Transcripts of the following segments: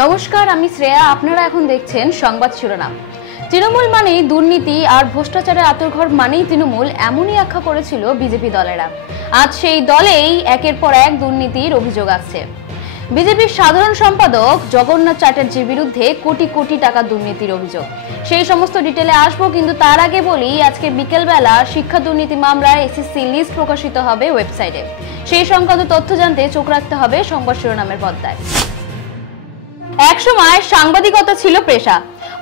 নমস্কার, আমি শ্রেয়া। আপনারা এখন দেখছেন সংবাদ শিরোনাম। তৃণমূল মানেই দুর্নীতি আর ভ্রষ্টাচারের আঁতুড়ঘর মানেই তৃণমূল, এমনই আখ্যা করেছিল বিজেপি দলেরা। আজ সেই দলেই একের পর এক দুর্নীতির অভিযোগ আসছে। বিজেপির সাধারণ সম্পাদক জগন্নাথ চ্যাটার্জির বিরুদ্ধে কোটি কোটি টাকা দুর্নীতির অভিযোগ। সেই সমস্ত ডিটেলে আসবো, কিন্তু তার আগে বলি, আজকে বিকেলবেলা শিক্ষা দুর্নীতি মামলায় এসএসসি লিস্ট প্রকাশিত হবে ওয়েবসাইটে। সেই সংক্রান্ত তথ্য জানতে চোখ রাখতে হবে সংবাদ শিরোনামের পর্দায়। একসময় সাংবাদিকতা ছিল পেশা।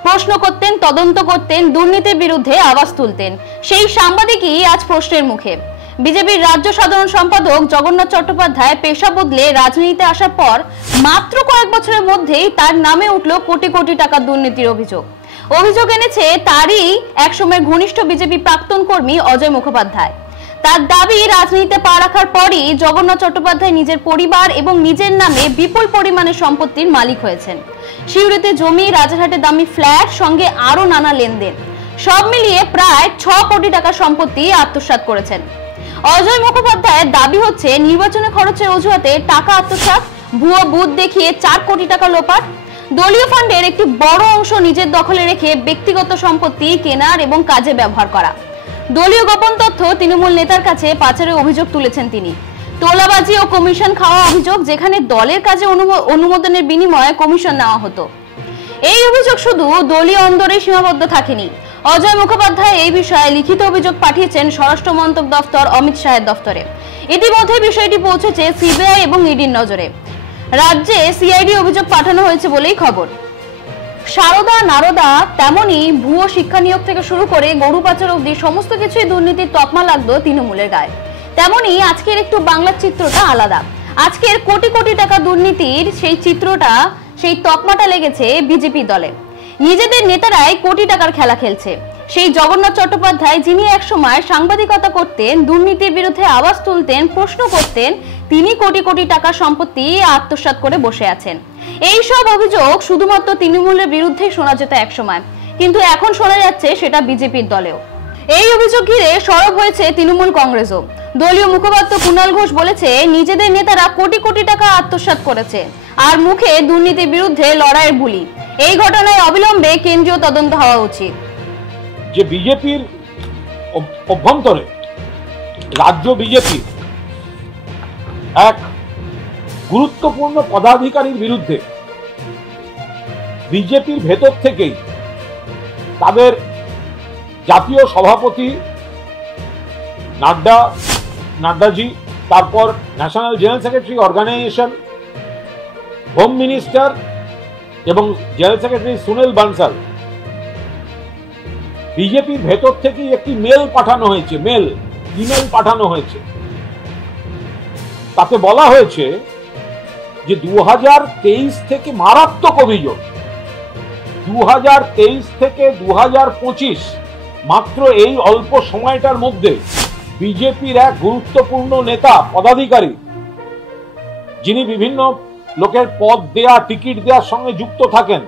প্রশ্ন করতেন, তদন্ত করতেন, দুর্নীতির বিরুদ্ধে আওয়াজ তুলতেন। সেই সাংবাদিকই আজ প্রশ্নের মুখে। বিজেপির রাজ্য সাধারণ সম্পাদক জগন্নাথ চট্টোপাধ্যায় পেশা বদলে রাজনীতিতে আসার পর মাত্র কয়েক বছরের মধ্যেই তার নামে উঠল কোটি কোটি টাকা দুর্নীতির অভিযোগ। অভিযোগ এনেছে তারই একসময় ঘনিষ্ঠ বিজেপি প্রাক্তন কর্মী অজয় মুখোপাধ্যায়। তার দাবি, রাজনীতিতে পা রাখার পরই জগন্নাথ চট্টোপাধ্যায় নিজের পরিবার এবং নিজের নামে বিপুল পরিমাণে সম্পত্তির মালিক হয়েছেন। সিউড়িতে জমি, রাজারহাটে দামি ফ্ল্যাট, সঙ্গে আরো নানা লেনদেন, সব মিলিয়ে প্রায় 6 কোটি টাকা সম্পত্তি আত্মসাৎ করেছেন। অজয় মুখোপাধ্যায়ের দাবি হচ্ছে, নির্বাচনে খরচের অজুহাতে টাকা আত্মসাৎ, ভুয়ো বুথ দেখিয়ে 4 কোটি টাকা লোপাট, দলীয় ফান্ডের একটি বড় অংশ নিজের দখলে রেখে ব্যক্তিগত সম্পত্তি কেনার এবং কাজে ব্যবহার করা। দলীয় গোপন তথ্য তৃণমূল নেতার কাছে পাচারের অভিযোগ তুলেছেন তিনি। তোলাবাজি ও কমিশন খাওয়া অভিযোগ, যেখানে দলের কাজে অনুমোদনের বিনিময়ে কমিশন নেওয়া হতো। এই অভিযোগ শুধু দলীয় অন্দরে সীমাবদ্ধ থাকেনি। অজয় মুখোপাধ্যায় এই বিষয়ে লিখিত অভিযোগ পাঠিয়েছেন স্বরাষ্ট্র মন্ত্রক দফতর অমিত শাহের দফতরে। ইতিমধ্যে বিষয়টি পৌঁছেছে সিবিআই এবং ইডির নজরে। রাজ্যে সিআইডি অভিযোগ পাঠানো হয়েছে বলেই খবর। সারদা নারদা, তেমনি ভুয়ো শিক্ষা নিয়োগ থেকে শুরু করে গরু পাচার অবধি সমস্ত কিছুই দুর্নীতির তকমা লাগতো তৃণমূলের গায়ে। তেমনি আজকের একটু বাংলার চিত্রটা আলাদা। আজকের কোটি কোটি টাকা দুর্নীতির সেই চিত্রটা, সেই তকমাটা লেগেছে বিজেপি দলে। নিজেদের নেতারাই কোটি টাকার খেলা খেলছে। সেই জগন্নাথ চট্টোপাধ্যায়, যিনি একসময় সাংবাদিকতা করতেন, দুর্নীতির বিরুদ্ধে আওয়াজ তুলতেন, প্রশ্ন করতেন, তিনি কোটি কোটি টাকা সম্পত্তি আত্মসাৎ করে বসে আছেন। এই সব অভিযোগ শুধুমাত্র তৃণমূলের বিরুদ্ধে শোনা যেত একসময়, কিন্তু এখন শোনা যাচ্ছে সেটা বিজেপির দলেও। এই অভিযোগ ঘিরে সরব হয়েছে তৃণমূল কংগ্রেসও। দলীয় মুখপাত্র কুণাল ঘোষ বলেছে, নিজেদের নেতারা কোটি কোটি টাকা আত্মসাৎ করেছে, আর মুখে দুর্নীতির বিরুদ্ধে লড়াইয়ের বুলি। এই ঘটনায় অবিলম্বে কেন্দ্রীয় তদন্ত হওয়া উচিত। যে বিজেপির অভ্যন্তরে রাজ্য বিজেপি এক গুরুত্বপূর্ণ পদাধিকারীর বিরুদ্ধে বিজেপির ভেতর থেকেই তাদের জাতীয় সভাপতি নাড্ডাজি, তারপর national general secretary organisation, home minister এবং জেনারেল সেক্রেটারি সুনীল বানসাল, বিজেপির ভেতর থেকেই একটি ইমেল পাঠানো হয়েছে। তাতে বলা হয়েছে যে 2023 থেকে মারাত্মক অভিযোগ, 2023 থেকে 2025 মাত্র এই অল্প সময়টার মধ্যে বিজেপির এক গুরুত্বপূর্ণ নেতা, পদাধিকারী, যিনি বিভিন্ন লোকের পদ দেয়া, টিকিট দেওয়ার সঙ্গে যুক্ত থাকেন,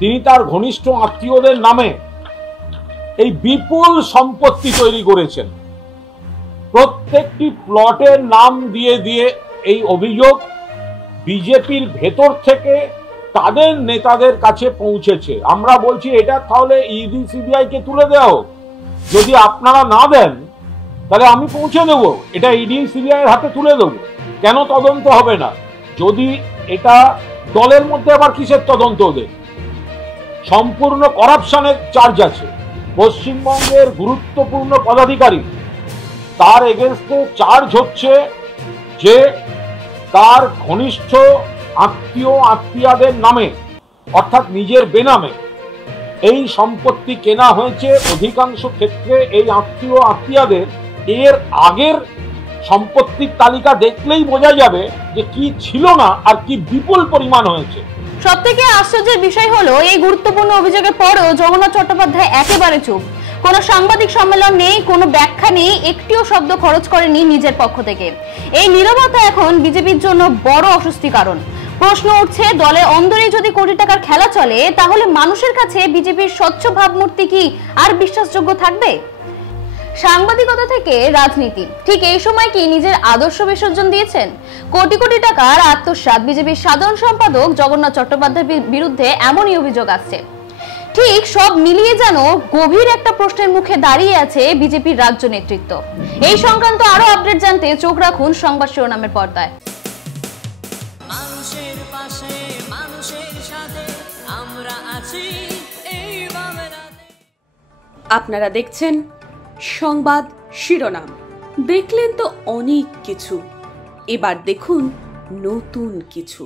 তিনি তার ঘনিষ্ঠ আত্মীয়দের নামে এই বিপুল সম্পত্তি তৈরি করেছেন। প্রত্যেকটি প্লটের নাম দিয়ে দিয়ে এই অভিযোগ বিজেপির ভেতর থেকে তাদের নেতাদের কাছে পৌঁছেছে। আমরা বলছি, এটা তাহলে ইডি সিবিআই কে তুলে দেওয়া হোক। যদি আপনারা না দেন তাহলে আমি পৌঁছে দেবো, এটা ইডি সিবিআই এর হাতে তুলে দেবো। কেন তদন্ত হবে না? যদি এটা দলের মধ্যে আবার কিসের তদন্ত ওদের? সম্পূর্ণ করাপশনের চার্জ আছে। পশ্চিমবঙ্গের গুরুত্বপূর্ণ পদাধিকারী, তার এগেনস্টে চার্জ হচ্ছে যে তার ঘনিষ্ঠ আত্মীয়দের নামে, অর্থাৎ নিজের বেনামে এই সম্পত্তি কেনা হয়েছে। অধিকাংশ ক্ষেত্রে এই আত্মীয়দের এর আগের সম্পত্তির তালিকা দেখলেই বোঝা যাবে যে কি ছিল না আর কি বিপুল পরিমাণ হয়েছে। সবথেকে আশ্চর্যের বিষয় হলো, এই গুরুত্বপূর্ণ অভিযোগের পরেও জগন্নাথ চট্টোপাধ্যায় একেবারে চুপ। কোনো সাংবাদিক সম্মেলন নেই, কোনো ব্যাখ্যা নেই, একটিও শব্দ খরচ করেনি নিজের পক্ষ থেকে। এই নীরবতা এখন বিজেপির জন্য বড় অস্বস্তি কারণ। প্রশ্ন উঠছে, দলের অন্দরে যদি কোটি টাকার খেলা চলে, তাহলে মানুষের কাছে বিজেপির স্বচ্ছ ভাবমূর্তি কি আর বিশ্বাসযোগ্য থাকবে? সাংবাদিকতা থেকে রাজনীতি, ঠিক এই সময় কি নিজের আদর্শ বিসর্জন দিয়েছেন? কোটি কোটি টাকার আত্মসাৎ, বিজেপির সাধারণ সম্পাদক জগন্নাথ চট্টোপাধ্যায়ের বিরুদ্ধে এমনই অভিযোগ আসছে। ঠিক সব মিলিয়ে যেন গভীর একটা প্রশ্নের মুখে দাঁড়িয়ে আছে বিজেপির রাজ্য নেতৃত্ব। এই সংক্রান্ত আরো আপডেট জানতে চোখ রাখুন সংবাদ শিরোনামের পর্দায়। মানুষের পাশে, মানুষের সাথে আমরা আছি এই বাংলাতে। আপনারা দেখছেন সংবাদ শিরোনাম। দেখলেন তো অনেক কিছু, এবার দেখুন নতুন কিছু।